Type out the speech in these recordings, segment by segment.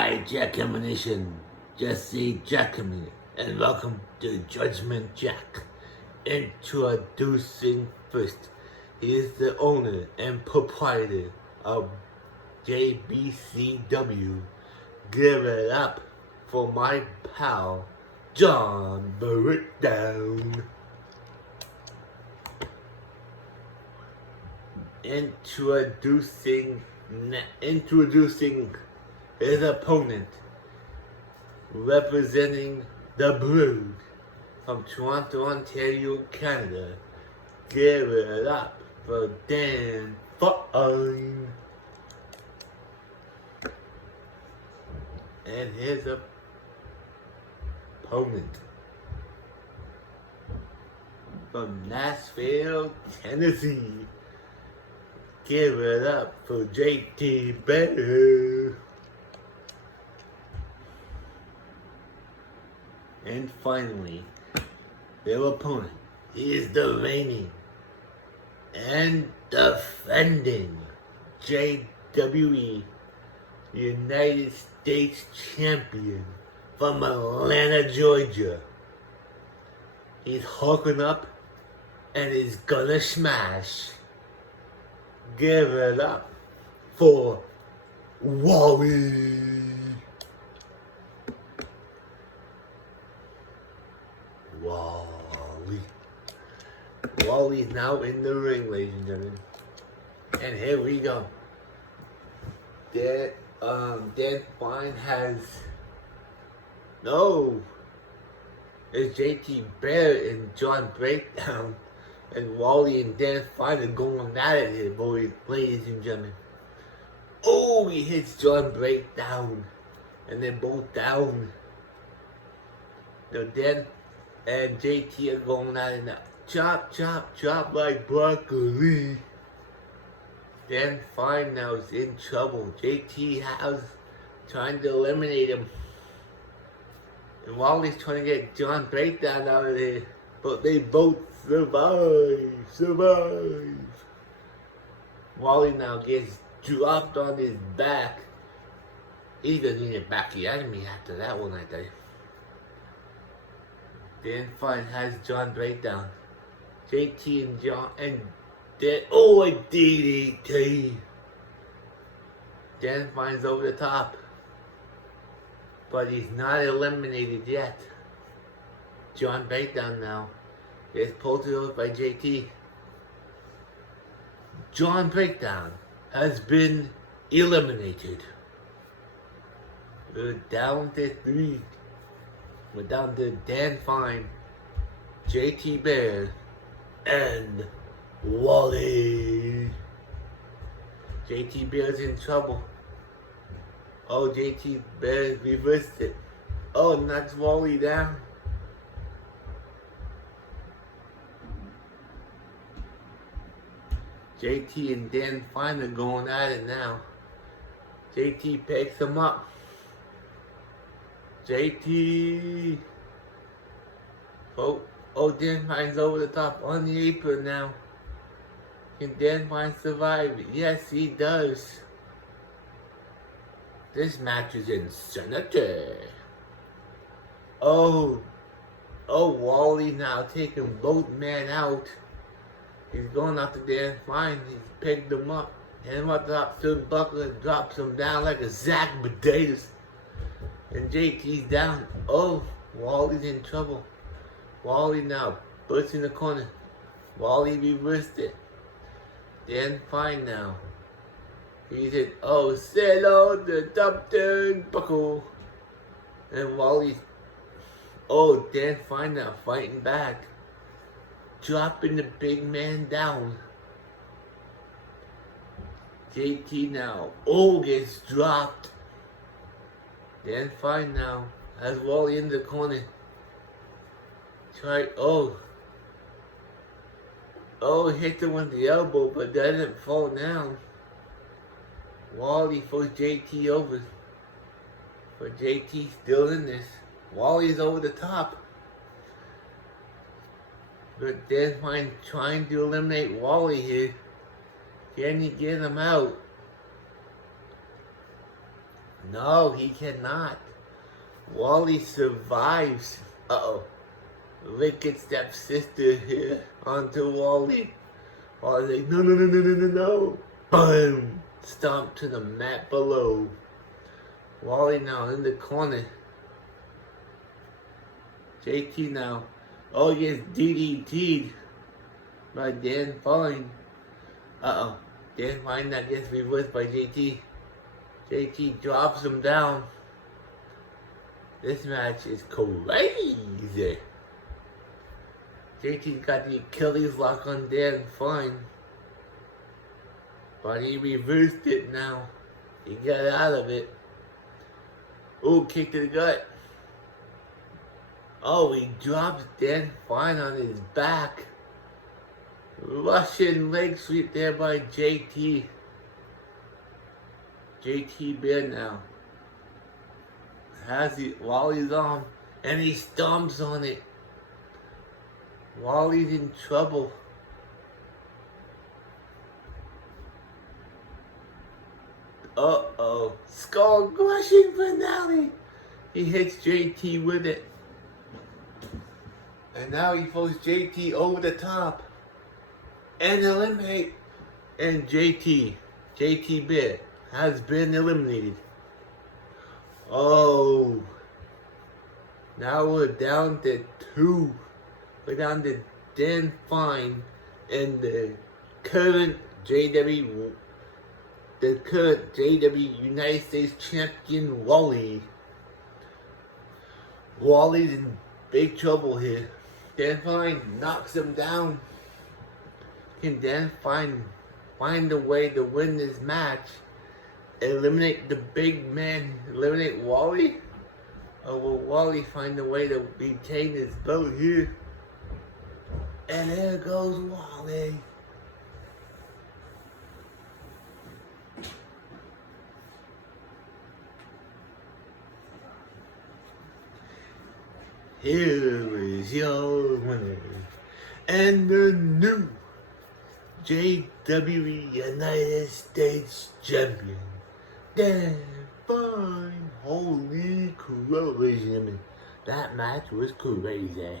Hi, Jackhammer Nation. Just say Jackhammer, and welcome to Judgment Jack. Introducing first, he is the owner and proprietor of JBCW. Give it up for my pal, John Breakdown. Introducing his opponent, representing the Brood from Toronto, Ontario, Canada. Give it up for Dan Fine. And his opponent from Nashville, Tennessee. Give it up for JT Bear. And finally, their opponent is the reigning and defending JWE United States Champion from Atlanta, Georgia. He's hooking up and he's gonna smash. Give it up for Wally. Wally's now in the ring, ladies and gentlemen. And here we go. Dan Fine has it's JT Bear and John Breakdown. And Wally and Dan Fine are going at it here, boys, ladies and gentlemen. Oh, he hits John Breakdown. And they're both down. Dan and JT are going at it now. Chop, chop, chop like broccoli. Dan Fine now is in trouble. JT has trying to eliminate him. And Wally's trying to get John Breakdown out of there. But they both survive. Wally now gets dropped on his back. He doesn't need a backy enemy after that one, I tell you. Dan Fine has John Breakdown. JT and John and Dan. Oh, a DDT. Dan Fine's over the top. But he's not eliminated yet. John Breakdown now is pulled to by JT. John Breakdown has been eliminated. We're down to 3. We're down to Dan Fine, JT Bear, and Wally. JT Bear's in trouble. Oh, JT Bear reversed it. Oh, knocks Wally down. JT and Dan Fine are going at it now. JT picks him up. JT. Oh, Dan Fine's over the top on the apron now. Can Dan Fine survive? Yes, he does. This match is insanity. Oh, Wally now taking both men out. He's going after Dan Fine. He's picked him up. And what drops him buckle and drops him down like a sack of potatoes. And JT's down. Oh, Wally's in trouble. Wally now puts in the corner. Wally reversed it. Dan Fine now. He's in, settle the top turn buckle. And Wally's, Dan Fine now fighting back. Dropping the big man down. JT now, gets dropped. Dan Fine now has Wally in the corner. Hit him with the elbow, but doesn't fall down. Wally throws JT over. But JT's still in this. Wally's over the top. But Dan Fine trying to eliminate Wally here. Can he get him out? No, he cannot. Wally survives. Uh-oh. Rick gets stepsister here onto Wally. Wally's like, no, no, no, no, no, no, no. Boom! Stomp to the mat below. Wally now in the corner. JT now. Oh, he gets DDT'd by Dan Fine. Uh-oh. Dan Fine that gets reversed by JT. JT drops him down. This match is crazy. JT's got the Achilles lock on Dan Fine. But he reversed it now. He got out of it. Ooh, kick to the gut. Oh, he drops Dan Fine on his back. Russian leg sweep there by JT. JT Bear now has Wally's arm and he stomps on it. Wally's in trouble. Uh-oh. Skull crushing finale. He hits JT with it. And now he throws JT over the top. And eliminate. And JT Bear has been eliminated. Oh. Now we're down to 2. We're down to Dan Fine and the current JWE United States Champion Wally. Wally's in big trouble here. Dan Fine knocks him down. Can Dan Fine find a way to win this match? Eliminate the big man, eliminate Wally? Or will Wally find a way to retain his belt here? And there goes Wally. Here is your winner. And the new JWE United States Champion. Dan Fine. Holy crap. That match was crazy.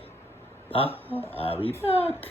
I'll be back.